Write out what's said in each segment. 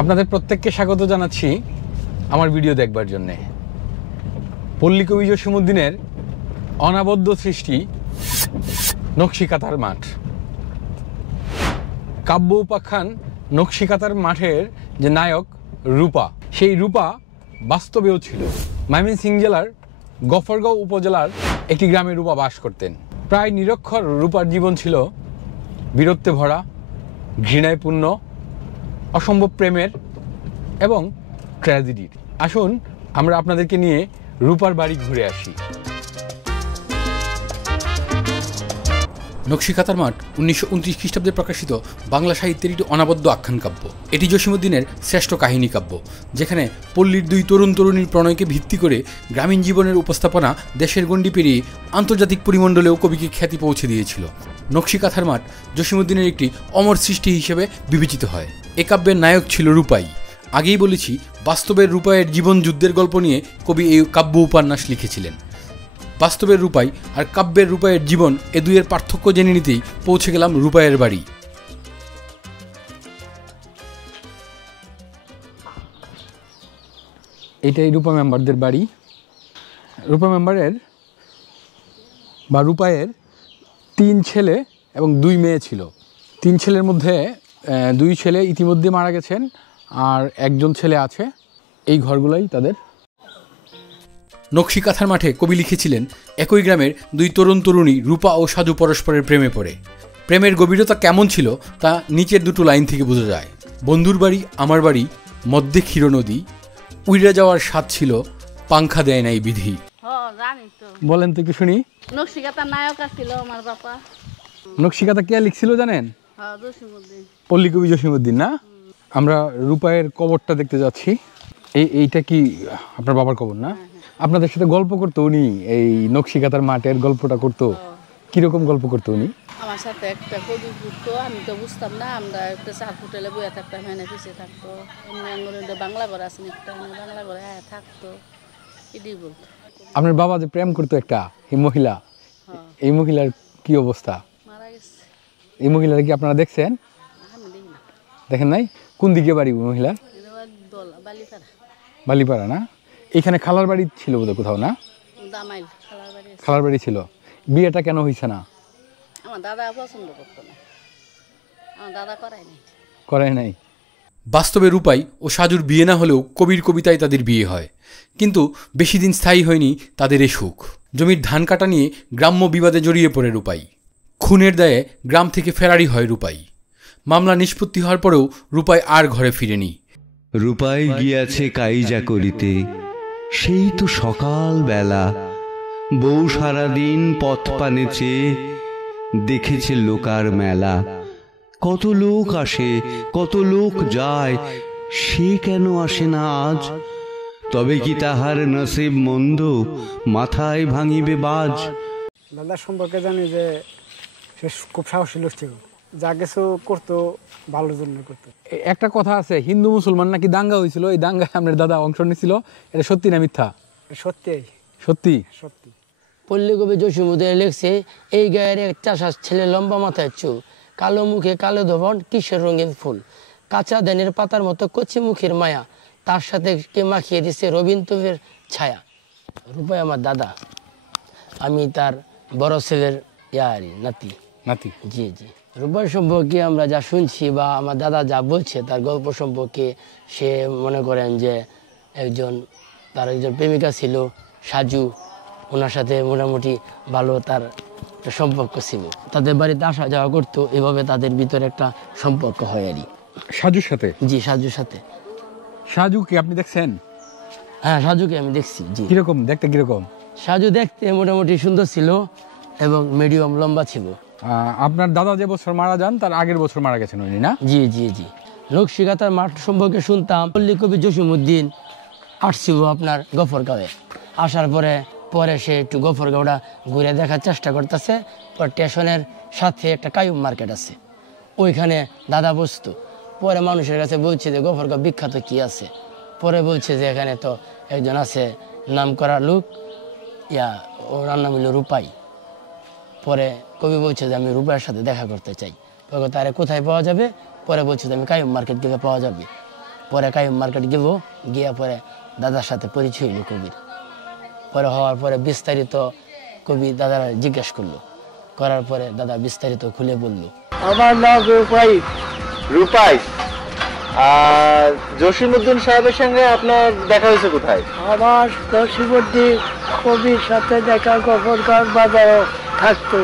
আপনাদের প্রত্যেককে স্বাগত জানাচ্ছি আমার ভিডিও দেখবার জন্য। পল্লী কবি জসীমউদ্দীনের অনবদ্য সৃষ্টি নকশিকাঁথার মাঠ। কাব্য উপাখ্যান নকশিকাঁথার মাঠের যে নায়ক রূপা, সেই রূপা বাস্তবেও ছিল। ময়মনসিংহ জেলার গফরগাঁও উপজেলার একটি গ্রামে রূপা বাস করতেন। প্রায় নিরক্ষর রূপার জীবন ছিল বীরত্বে ভরা, ঘৃণায় পূর্ণ, অসম্ভব প্রেমের এবং ট্র্যাজেডির। আসুন আমরা আপনাদেরকে নিয়ে রূপার বাড়ি ঘুরে আসি। নকশিকাঁথার মাঠ 1929 খ্রিস্টাব্দে প্রকাশিত বাংলা সাহিত্যের একটি অনবদ্য আখ্যান কাব্য। এটি জসীমউদ্দীনের শ্রেষ্ঠ কাহিনী কাব্য, যেখানে পল্লীর দুই তরুণ তরুণীর প্রণয়কে ভিত্তি করে গ্রামীণ জীবনের উপস্থাপনা দেশের গণ্ডি পেরিয়ে আন্তর্জাতিক পরিমণ্ডলেও কবিকে খ্যাতি পৌঁছে দিয়েছিল। নকশিকাঁথার মাঠ জসীমউদ্দীনের একটি অমর সৃষ্টি হিসেবে বিবেচিত হয়। এ কাব্যের নায়ক ছিল রূপাই। আগেই বলেছি, বাস্তবের রূপাইয়ের জীবন যুদ্ধের গল্প নিয়ে কবি এই কাব্য উপন্যাস লিখেছিলেন। বাস্তবের রূপাই আর কাব্যের রূপাইয়ের জীবন, এ দুইয়ের পার্থক্য জেনে নিতেই পৌঁছে গেলাম রূপাইয়ের বাড়ি। এটাই রূপা মেম্বারদের বাড়ি। রূপা মেম্বারের বা রূপাইয়ের 3 ছেলে এবং 2 মেয়ে ছিল। 3 ছেলের মধ্যে 2 ছেলে ইতিমধ্যে মারা গেছেন, আর একজন ছেলে আছে। এই ঘরগুলোই তাদের। নকশিকাঁথার মাঠে কবি লিখেছিলেন, একই গ্রামের 2 তরুণ তরুণী রূপা ও সাজু পরস্পরের প্রেমে পড়ে। প্রেমের গভীরতা কেমন ছিল তা নিচের 2 লাইন থেকে বোঝা যায়। বন্ধুর বাড়ি আমার বাড়ি, মধ্যে ক্ষীর নদী, উইড়া যাওয়ার স্বাদ ছিল, পাংখা দেয় নাই বিধি। বলেন তো একটু শুনি। নকশিকাঁথার নায়ক ছিল আমার বাবা। নকশিকাঁথা কে লিখছিল জানেন? পল্লী কবি জসীমউদ্দীন না? আমরা রূপাইয়ের কবরটা দেখতে যাচ্ছি। এইটা কি আপনার বাবার কবর না? আপনাদের সাথে গল্প করতো উনি, এই নকশিকাঁথার মাঠের গল্পটা করতো। কিরকম গল্প করতো উনি? আমার সাথে একটা কবি ঘুরতো, আমি তো বুঝতাম না। আমরা একটা চার হোটেলে বইয়া থাকতাম, এনে পিছিয়ে থাকতো। এমনি বাংলা ঘর আছে একটা, বাংলা ঘরে থাকতো, এটাই বলতো। আপনার বাবা যে প্রেম করতো একটা, এই মহিলা, এই মহিলার কি অবস্থা? মারা গেছে। এই মহিলার কি আপনারা দেখছেন? আমি দেখি না। দেখেন নাই? কোন দিকে বাড়ি মহিলার? বালিপাড়া। বালিপাড়া না? এখানে খালার বাড়ি ছিল বোধহয় কোথাও না? দামাইল খালার বাড়ি ছিল। বিয়েটা কেন হয়েছে না? আমার দাদা পছন্দ করতো না, আমার দাদা করায় নাই। বাস্তবে রূপাই ও সাজুর বিয়ে না হলেও কবির কবিতায় তাদের বিয়ে হয়, কিন্তু বেশি দিন স্থায়ী হয়নি তাদের এ সুখ। জমির ধান কাটা নিয়ে গ্রাম্য বিবাদে জড়িয়ে পড়ে রূপাই। খুনের দায়ে গ্রাম থেকে ফেরারি হয় রূপাই। মামলা নিষ্পত্তি হওয়ার পরেও রূপাই আর ঘরে ফিরেনি। রূপাই গিয়াছে কাইজা করিতে, সেই তো সকাল বেলা। বউ সারাদিন পথ পানে চেয়ে দেখেছে লোকার মেলা। কত লোক আসে, কত লোক যায়, সে কেন আসে না আজ? তবে কি তাহার নসিব মন্দ, মাথায় ভাঙিবে বাজ? দাদার সম্পর্কে জানি যে সে খুব সাহসী লোক ছিল, যা কিছু করতো ভালোর জন্য করতো। একটা কথা আছে, হিন্দু মুসলমান নাকি দাঙ্গা হয়েছিল, এই দাঙ্গায় আপনার দাদা অংশ নিয়েছিল। এটা সত্যি না মিথ্যা? সত্যি সত্যি সত্যি। পল্লী কবি জসীমউদ্দীন লিখছে, এই গায়ের এক চাষার ছেলে, লম্বা মাথায় চুল, কালো মুখে কালো ধবন, কিসের রঙিন ফুল, কাঁচা ধানের পাতার মতো কচি মুখের মায়া, তার সাথে কে মাখিয়ে দিছে রবীন্দ্রের ছায়া। রূপাই আমার দাদা, আমি তার বড় ছেলের নাতি। নাতি? জি জি। রূপাই সম্পর্কে আমরা যা শুনছি বা আমার দাদা যা বলছে তার গল্প সম্পর্কে, সে মনে করেন যে তার একজন প্রেমিকা ছিল সাজু, ওনার সাথে মোটামুটি ভালো তার সম্পর্ক ছিল। তাদের বাড়িতে আসা যাওয়া করতো, এভাবে তাদের ভিতরে একটা সম্পর্ক হয় আর কি। সাজুর সাথে? জি, সাজুর সাথে। সাজুকে আপনি দেখছেন? হ্যাঁ, সাজুকে আমি দেখছি। জি। কিরকম দেখতে? কিরকম? সাজু দেখতে মোটামুটি সুন্দর ছিল এবং মিডিয়াম লম্বা ছিল। আপনার দাদা যে বছর মারা যান তার আগের বছর মারা গেছেন উনি না? জি জি জি। নকশিকাঁথার মাঠ সম্পর্কে শুনতাম, পল্লী কবি জসীমউদ্দীন আসছিল আপনার গফরগাঁওয়ে। আসার পরে সে একটু গফরগাঁওটা ঘুরে দেখার চেষ্টা করতেছে। পরে স্টেশনের সাথে একটা কায়ুম মার্কেট আছে, ওইখানে দাদা বসতো। পরে মানুষের কাছে বলছে যে গফরগাঁও বিখ্যাত কি আছে। পরে বলছে যে এখানে তো একজন আছে নাম করা লোক, ওনার নাম হলো রূপাই। পরে কবি বলছে যে আমি রূপাইয়ের সাথে দেখা করতে চাই। তারে কোথায় পাওয়া যাবে? পরে বলছে যে আমি কায়ুম মার্কেট গেলে পাওয়া যাবে। পরে কাইম মার্কেটে যাবো, গিয়া পরে দাদার সাথে পরিচয় হইল কবির। পরে হওয়ার পরে বিস্তারিত কবি দাদারা জিজ্ঞেস করলো, করার পরে দাদা বিস্তারিত খুলে বললো। আমার নাম রূপাই। রূপাই, আর জসিমউদ্দিন সাহেবের সঙ্গে আপনার দেখা হয়েছে কোথায়? আমার জসিমউদ্দিন কবির সাথে দেখা গফরগাঁও বাজারও থাকতো।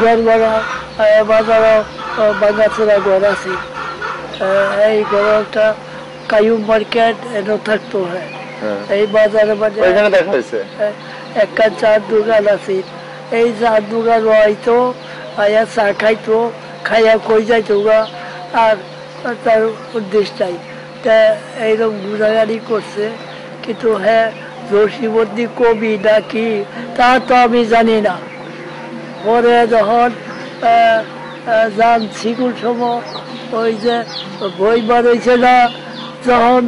গড়গড়া বাজারও বাগাছড়া ঘর আছে, এই ঘরটা কায়ুম মার্কেট এনে থাকতো। হ্যাঁ, এই বাজারে ওইখানে দেখা হয়েছে। একটা চার দোকান আছে, এই চার দোকান হয়তো আয়া চা খাইতো, খাইয়া কই যাইতো গা, আর তার উদ্দেশ্যটাই তা এইরকম ঘুরাঘাড়ি করছে। কিন্তু হ্যাঁ জসিমউদ্দিন কবি নাকি তা তো আমি জানি না। পরে যখন জানছি কোন সময় ওই যে বই বার হয়েছে না যখন,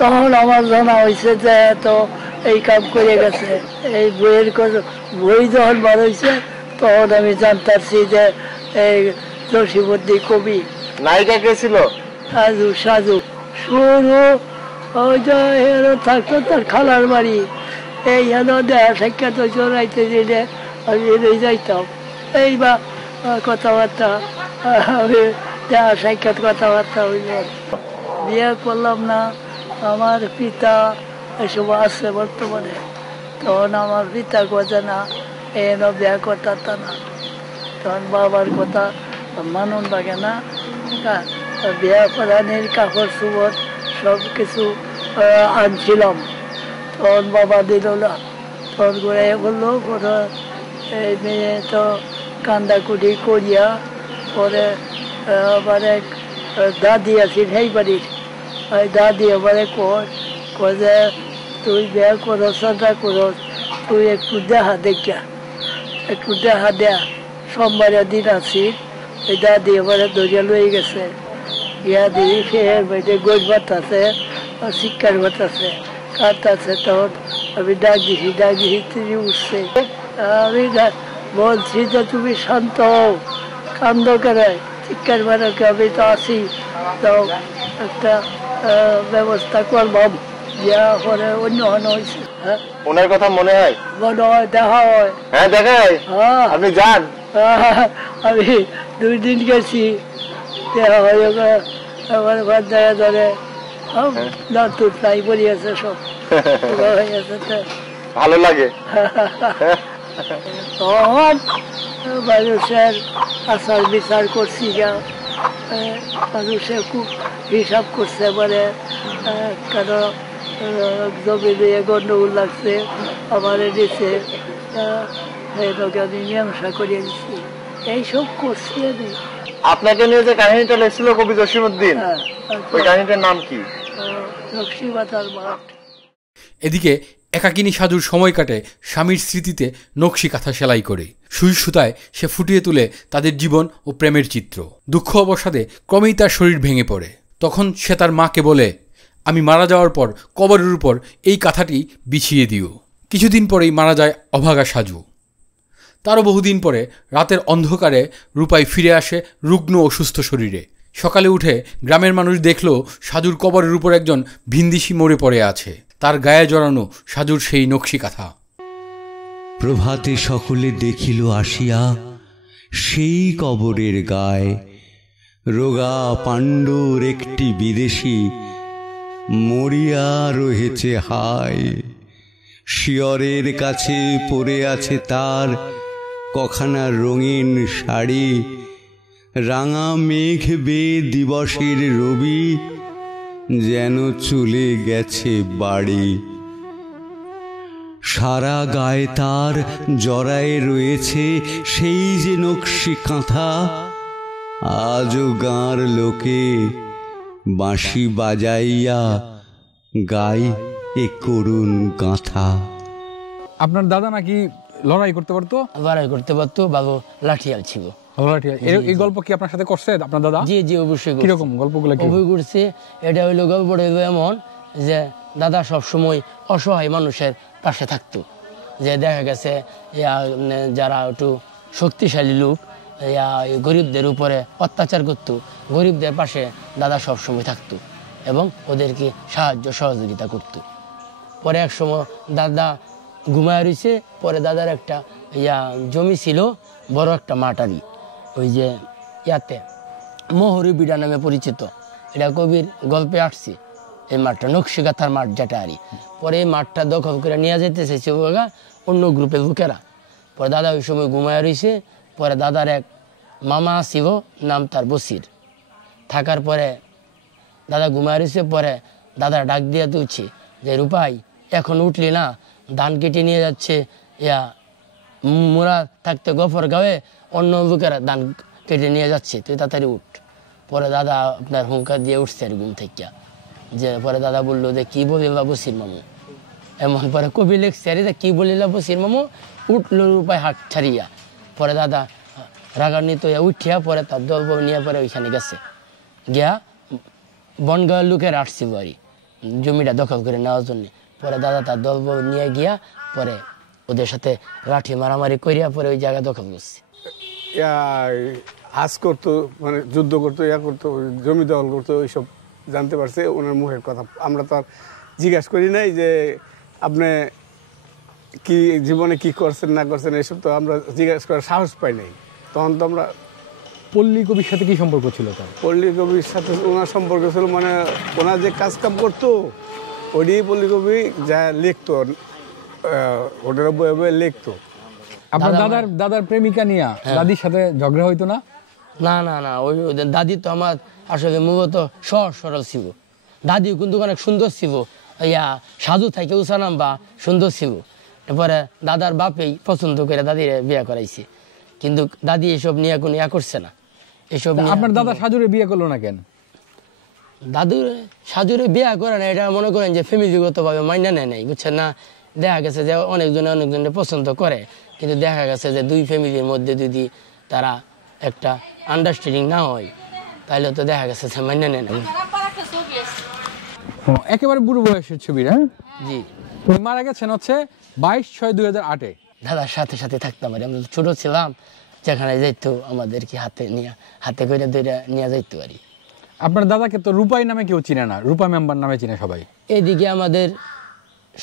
তখন আমার জানা হয়েছে যে তো এই কাম করে গেছে। এই বইয়ের বই যখন বার হয়েছে তখন আমি জানতারছি যে এই জসিমউদ্দিন কবি। নায়িকা কে ছিল? সাজু। সাজু শুরু ওই যে থাকতো তার খালার বাড়ি, এই হেন দেহা সাক্ষাৎ চড়াইতে দিলে আমি যাইতাম। এই বা কথাবার্তা আমি দেহা সাক্ষাৎ কথাবার্তা হইল। বিয়ে করলাম না, আমার পিতা এসব আছে বর্তমানে। তখন আমার পিতা কথা না এন বিয়ে করতা না, তখন বাবার কথা মানুন লাগে না। বিয়ে করানির কাপড় চুপড় সব কিছু আনছিলাম, তখন বাবা দিল না। তখন করে বললো কোনো এই মেয়ে তো কান্দাকুটি করিয়া পরে আবার এক দাদি আছি সেই বাড়ির, ওই দাদি এবারে কয় যে তুই বিয়ে করস না করস, তুই একটু দেখা দেখিয়া, একটু দেখা দেয়া। সোমবারের দিন আছি, এই দাদি এবারে দরিয়া লয়ে গেছে। ইয়া দিদি সে বাড়িতে গোছ ভাত আছে, শিক্ষার ভাত আছে, কাঠ আছে। তখন আমি ডাক দিছি তিনি উঠছে। আমি বলছি যে তুমি শান্ত হও, কান্দ করে শিক্ষার বাড়াকে আমি তো আছি, তো একটা ব্যবস্থা করলাম। যা পরে অন্য হয়েছে। ওনার কথা মনে হয়? মনে হয়, দেখা হয়। হ্যাঁ দেখা হয়। হ্যাঁ আপনি যান? আমি 2 দিন গেছি, দেখা হয়। আমার ঘর দেখা ধরে দাঁতুর নাই পড়ি আছে, সব হয়ে আছে। ভালো লাগে। তখন মানুষের আচার বিচার করছি, যা মানুষে খুব হিসাব করছে। মানে কেন জমি নিয়ে গন্ডগোল লাগছে, আমার দিচ্ছে, আমি মীমাংসা করিয়ে দিচ্ছি। এইসব করছি আমি। আপনাকে নিয়ে যে কাহিনীটা লেখছিল কবি জসিমউদ্দিন, ওই কাহিনীটার নাম কি? নকশিবাতার মাঠ। এদিকে একাকিনী সাজুর সময় কাটে স্বামীর স্মৃতিতে নকশি কাঁথা সেলাই করে। সুই সুতায় সে ফুটিয়ে তুলে তাদের জীবন ও প্রেমের চিত্র। দুঃখ অবসাদে ক্রমেই তার শরীর ভেঙে পড়ে। তখন সে তার মাকে বলে, আমি মারা যাওয়ার পর কবরের উপর এই কাঁথাটি বিছিয়ে দিও। কিছুদিন পরেই মারা যায় অভাগা সাজু। তারও বহুদিন পরে রাতের অন্ধকারে রূপাই ফিরে আসে রুগ্ন অসুস্থ শরীরে। সকালে উঠে গ্রামের মানুষ দেখল সাজুর কবরের উপর একজন ভিনদেশি মরে পড়ে আছে, তার গায়ে জড়ানো সাজুর সেই নকশি কাঁথা। প্রভাতে সকলে দেখিল আসিয়া সেই কবরের গায়ে রোগা পাণ্ডুর একটি বিদেশি মরিয়া রয়েছে হায়। শিয়রের কাছে পরে আছে তার কখানা রঙিন শাড়ি, রাঙা মেঘ বেয়ে দিবসের রবি যেন চলে গেছে বাড়ি। সারা গায়ে তার জড়ায় রয়েছে সেই যে নকশি কাঁথা, আজও গাঁর লোকে বাঁশি বাজাইয়া গায় এ করুণ গাঁথা। আপনার দাদা নাকি লড়াই করতে পারতো? লড়াই করতে পারতো, বাবু লাঠিয়াল ছিল। এই গল্প কি আপনার সাথে করছে আপনার দাদা? জি জি অবশ্যই। কিরকম গল্পগুলো অভিযোগ করছে? এটা হইলো গল্পটা হইলো এমন যে দাদা সবসময় অসহায় মানুষের পাশে থাকতো। যে দেখা গেছে যারা একটু শক্তিশালী লোক গরিবদের উপরে অত্যাচার করতো, গরিবদের পাশে দাদা সবসময় থাকতো। এবং ওদেরকে সাহায্য সহযোগিতা করত। পরে এক সময় দাদা ঘুমায় রয়েছে, পরে দাদার একটা জমি ছিল, বড় একটা মাটারি, ওই যে ইয়াতে মোহরি বিড়া নামে পরিচিত, এটা কবির গল্পে আসছে। এই মাঠটা নকশিকাথার মাঠ যেটা আরই, পরে এই মাঠটা দখল করে নিয়ে যেতে চাইছে অন্য গ্রুপের লোকেরা। পরে দাদা ওই সময় ঘুমায় রয়েছে, পরে দাদার এক মামা ছিল, নাম তার বসির। থাকার পরে দাদা ঘুমায় রয়েছে, পরে দাদা ডাক দিয়ে তুলছে যে রূপাই এখন উঠলি না, ধান কেটে নিয়ে যাচ্ছে মোরা থাকতে গফর গাঁয়ে অন্য লোকেরা ধান কেটে নিয়ে যাচ্ছে, তুই তাড়াতাড়ি উঠ। পরে দাদা আপনার হুঙ্কার দিয়ে উঠছে আর ঘুম থেকে, যে পরে দাদা বললো যে কী বলিলা বসির মামু, এমন পরে কবি লিখছে আরে যে কী বলিলা বসির মামু, উঠলো রূপাই হাট ছাড়িয়া। পরে দাদা রাগান্বিত উঠিয়া পরে তার দল নিয়ে পরে ওইখানে গেছে, গিয়া বনগাঁয়ের লোকের আসছে বাড়ি জমিটা দখল করে নেওয়ার জন্য। পরে দাদা তার দল নিয়ে গিয়া পরে ওদের সাথে লাঠি মারামারি করিয়া পরে ওই জায়গা দখল করছে। হাস করতো, মানে যুদ্ধ করতো, করতো, জমি দখল করতো, ওইসব জানতে পারছে ওনার মুখের কথা। আমরা তো আর জিজ্ঞাসা করি নাই যে আপনি কি জীবনে কি করছেন না করছেন, এসব তো আমরা জিজ্ঞাসা করার সাহস পাই নাই। তখন তো আমরা পল্লী কবির সাথে কি সম্পর্ক ছিল তার? পল্লী কবির সাথে ওনার সম্পর্ক ছিল, মানে ওনার যে কাজ কাম করতো ওটি পল্লী কবি যা লিখতো, হোটেলে বয়ে বয়ে লিখতো। আপনার দাদার প্রেমিকা নিয়ে দাদির সাথে ঝগড়া হইতো না? না না না, ওই দাদি তো আমার আসলে মূলত সহজ সরল ছিল। দাদিও কিন্তু অনেক সুন্দর ছিল, সাধু থেকে উসানাম বা সুন্দর ছিল। এরপরে দাদার বাপেই পছন্দ করে দাদির বিয়ে করাইছে, কিন্তু দাদি এসব নিয়ে কোনো করছে না। এসব আপনার দাদা সাজুরে বিয়ে করলো না কেন? দাদুর সাজুরে বিয়ে করে না, এটা মনে করেন যে ফ্যামিলিগতভাবে মাইনা নেয় নাই, বুঝছেন না। দেখা গেছে যে অনেকজনে পছন্দ করে, কিন্তু দেখা গেছে যে দুই ফ্যামিলির মধ্যে যদি তারা একটা আন্ডারস্ট্যান্ডিং না হয় তাহলে তো দেখা গেছে যে মাইনা নেয় না। একেবারে বুড়ো বয়সের ছবি। হ্যাঁ জি, তুমি মারা গেছেন হচ্ছে 22/6/2008-এ। দাদার সাথে সাথে থাকতাম, আমরা তো ছোট ছিলাম, যেখানে যাইতো আমাদেরকে হাতে করে ধরে নিয়ে যাইতে পারি। আপনার দাদাকে তো রূপাই নামে কেউ চিনে না, রূপা মেম্বার নামে চিনে সবাই। এইদিকে আমাদের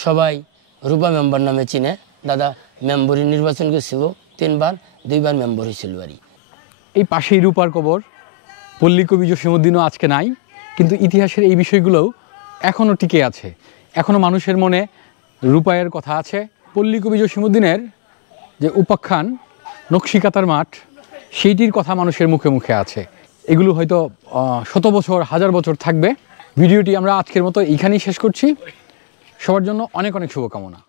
সবাই রূপা মেম্বার নামে চিনে। দাদা মেম্বরি নির্বাচন করেছিল 3 বার, 2 বার মেম্বার হয়েছিল বাড়ি। এই পাশেই রূপার কবর। পল্লী কবি জসীমউদ্দিনও আজকে নাই, কিন্তু ইতিহাসের এই বিষয়গুলোও এখনও টিকে আছে। এখনও মানুষের মনে রূপায়ের কথা আছে। পল্লী কবি জসীমউদ্দিনের যে উপাখ্যান নকশিকাতার মাঠ, সেইটির কথা মানুষের মুখে মুখে আছে। এগুলো হয়তো 100 বছর 1000 বছর থাকবে। ভিডিওটি আমরা আজকের মতো এইখানেই শেষ করছি। সবার জন্য অনেক অনেক শুভকামনা।